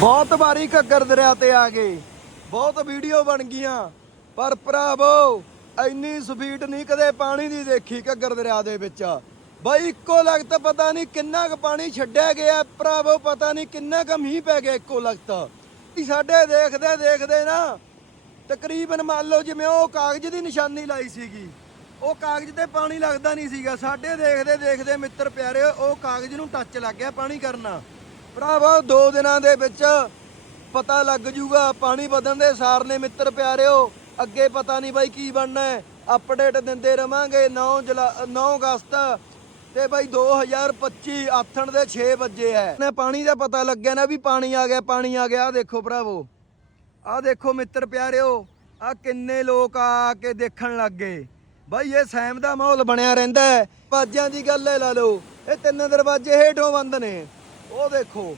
ਬਹੁਤ ਵਾਰੀ ਘੱਗਰ ਦਰਿਆ ਤੇ ਆ ਗਏ। ਬਹੁਤ ਵੀਡੀਓ ਬਣ ਗਈਆਂ। ਪਰ ਭਰਾਵੋ, ਇੰਨੀ ਸਪੀਡ ਨਹੀਂ ਕਦੇ ਪਾਣੀ ਦੀ ਦੇਖੀ ਘੱਗਰ ਦਰਿਆ ਦੇ ਵਿੱਚ। ਬਾਈ ਇੱਕੋ ਲਗਤ ਪਤਾ ਨਹੀਂ ਕਿੰਨਾ ਕੁ ਪਾਣੀ ਛੱਡਿਆ ਗਿਆ। ਭਰਾਵੋ, ਪਤਾ ਨਹੀਂ ਕਿੰਨਾ ਕੁ ਮੀਂਹ ਪੈ ਗਿਆ ਇੱਕੋ ਲਗਤ। ਸਾਡੇ ਦੇਖਦੇ ਦੇਖਦੇ ਨਾ, ਤਕਰੀਬਨ ਮੰਨ ਲਓ ਜਿਵੇਂ ਉਹ ਕਾਗਜ਼ ਦੀ ਨਿਸ਼ਾਨੀ ਲਾਈ ਸੀਗੀ। ਉਹ ਕਾਗਜ਼ ਤੇ ਪਾਣੀ ਲੱਗਦਾ ਨਹੀਂ ਸੀਗਾ। ਸਾਡੇ ਦੇਖਦੇ ਦੇਖਦੇ ਮਿੱਤਰ ਪਿਆਰੇ, ਉਹ ਕਾਗਜ਼ ਨੂੰ ਟੱਚ ਲੱਗ ਗਿਆ ਪਾਣੀ ਕਰਨਾ। ਭਰਾਵਾ, ਦੋ ਦਿਨਾਂ ਦੇ ਵਿੱਚ ਪਤਾ ਲੱਗ ਜੂਗਾ, ਪਾਣੀ ਵਧਣ ਦੇ ਸਾਰ ਨੇ ਮਿੱਤਰ ਪਿਆਰਿਓ, ਅੱਗੇ ਪਤਾ ਨਹੀਂ ਬਾਈ ਕੀ ਬਣਨਾ ਹੈ। ਅਪਡੇਟ ਦਿੰਦੇ ਰਵਾਂਗੇ 9 ਜੁਲਾ 9 ਅਗਸਤ ਤੇ ਬਾਈ 2025 ਆਥਣ ਦੇ 6 ਵਜੇ ਹੈ। ਨੇ ਪਾਣੀ ਦਾ ਪਤਾ ਲੱਗਿਆ, ਨਾ ਵੀ ਪਾਣੀ ਆ ਗਿਆ, ਪਾਣੀ ਆ ਗਿਆ। ਆਹ ਦੇਖੋ ਭਰਾਵੋ ਆ ਦੇਖੋ ਮਿੱਤਰ ਪਿਆਰਿਓ ਆ ਕਿੰਨੇ ਲੋਕ ਆ ਕੇ ਦੇਖਣ ਲੱਗ ਗਏ। ਬਾਈ ਇਹ ਸੈਮ ਦਾ ਮਾਹੌਲ ਬਣਿਆ ਰਹਿੰਦਾ ਹੈ। ਬਾਜਿਆਂ ਦੀ ਗੱਲ ਹੈ ਲਾ ਲਓ, ਇਹ ਤਿੰਨ ਦਰਵਾਜ਼ੇ ਹੇਠੋਂ ਬੰਦ ਨੇ। ਉਹ ਦੇਖੋ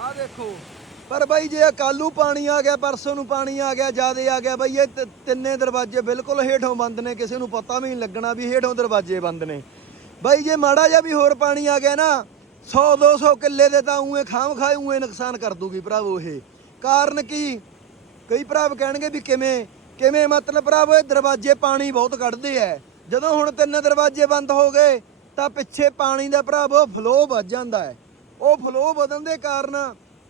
ਆ ਦੇਖੋ। ਪਰ ਬਾਈ ਜੇ ਕੱਲੂ ਪਾਣੀ ਆ ਗਿਆ, ਪਰਸੋਂ ਨੂੰ ਪਾਣੀ ਆ ਗਿਆ, ਜਿਆਦੇ ਆ ਗਿਆ, ਬਾਈ ਇਹ ਤਿੰਨੇ ਦਰਵਾਜ਼ੇ ਬਿਲਕੁਲ ਹੇਠੋਂ ਬੰਦ ਨੇ, ਕਿਸੇ ਨੂੰ ਪਤਾ ਵੀ ਨਹੀਂ ਲੱਗਣਾ ਵੀ ਹੇਠੋਂ ਦਰਵਾਜ਼ੇ ਬੰਦ ਨੇ। ਬਾਈ ਜੇ ਮਾੜਾ ਜਿਹਾ ਵੀ ਹੋਰ ਪਾਣੀ ਆ ਗਿਆ ਨਾ 100 200 ਕਿੱਲੇ ਦੇ ਤਾਂ ਉਵੇਂ ਖਾਮ ਖਾਏ, ਉਵੇਂ ਨੁਕਸਾਨ ਕਰ ਦੂਗੀ ਭਰਾਵੋ ਇਹ। ਕਾਰਨ ਕੀ? ਕਈ ਭਰਾਵ ਕਹਿਣਗੇ ਵੀ ਕਿਵੇਂ ਕਿਵੇਂ ਮਤਲਬ ਭਰਾਵੋ ਇਹ ਦਰਵਾਜ਼ੇ ਪਾਣੀ ਬਹੁਤ ਕੱਢਦੇ ਐ। ਜਦੋਂ ਹੁਣ ਤਿੰਨ ਦਰਵਾਜ਼ੇ ਬੰਦ ਹੋ ਗਏ, ਤਾਂ ਪਿੱਛੇ ਪਾਣੀ ਦਾ ਭਰਾਵੋ ਫਲੋ ਵੱਜ ਜਾਂਦਾ ਹੈ ਉਹ ਫਲੋ ਵਧਣ ਦੇ ਕਾਰਨ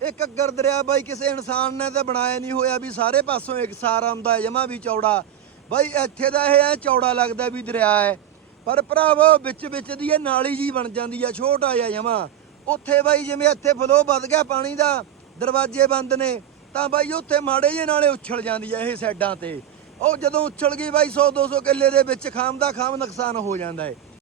ਇੱਕ ਘੱਗਰ ਦਰਿਆ ਬਾਈ ਕਿਸੇ ਇਨਸਾਨ ਨੇ ਤਾਂ ਬਣਾਇਆ ਨਹੀਂ ਹੋਇਆ ਵੀ ਸਾਰੇ ਪਾਸੋਂ ਇਕਸਾਰ ਆਉਂਦਾ ਜਮਾ ਵੀ ਚੌੜਾ। ਬਾਈ ਇੱਥੇ ਦਾ ਇਹ ਹੈ ਚੌੜਾ ਲੱਗਦਾ ਵੀ ਦਰਿਆ ਹੈ। ਪਰ ਭਰਾਵੋ, ਵਿੱਚ ਵਿੱਚ ਦੀ ਇਹ ਨਾਲੀ ਜੀ ਬਣ ਜਾਂਦੀ ਆ, ਛੋਟਾ ਜਿਹਾ ਜਮਾ ਉੱਥੇ ਬਾਈ ਜਿਵੇਂ ਇੱਥੇ ਫਲੋ ਵੱਧ ਗਿਆ ਪਾਣੀ ਦਾ, ਦਰਵਾਜ਼ੇ ਬੰਦ ਨੇ, ਤਾਂ ਬਾਈ ਉੱਥੇ ਮਾੜੇ ਜਿਹੇ ਨਾਲੇ ਉਛਲ ਜਾਂਦੀ ਆ ਇਹ ਸਾਈਡਾਂ ਤੇ। ਉਹ ਜਦੋਂ ਉੱਛਲ ਗਈ ਬਾਈ 100 200 ਕਿੱਲੇ ਦੇ ਵਿੱਚ ਖਾਮ ਦਾ ਖਾਮ ਨੁਕਸਾਨ ਹੋ ਜਾਂਦਾ ਹੈ।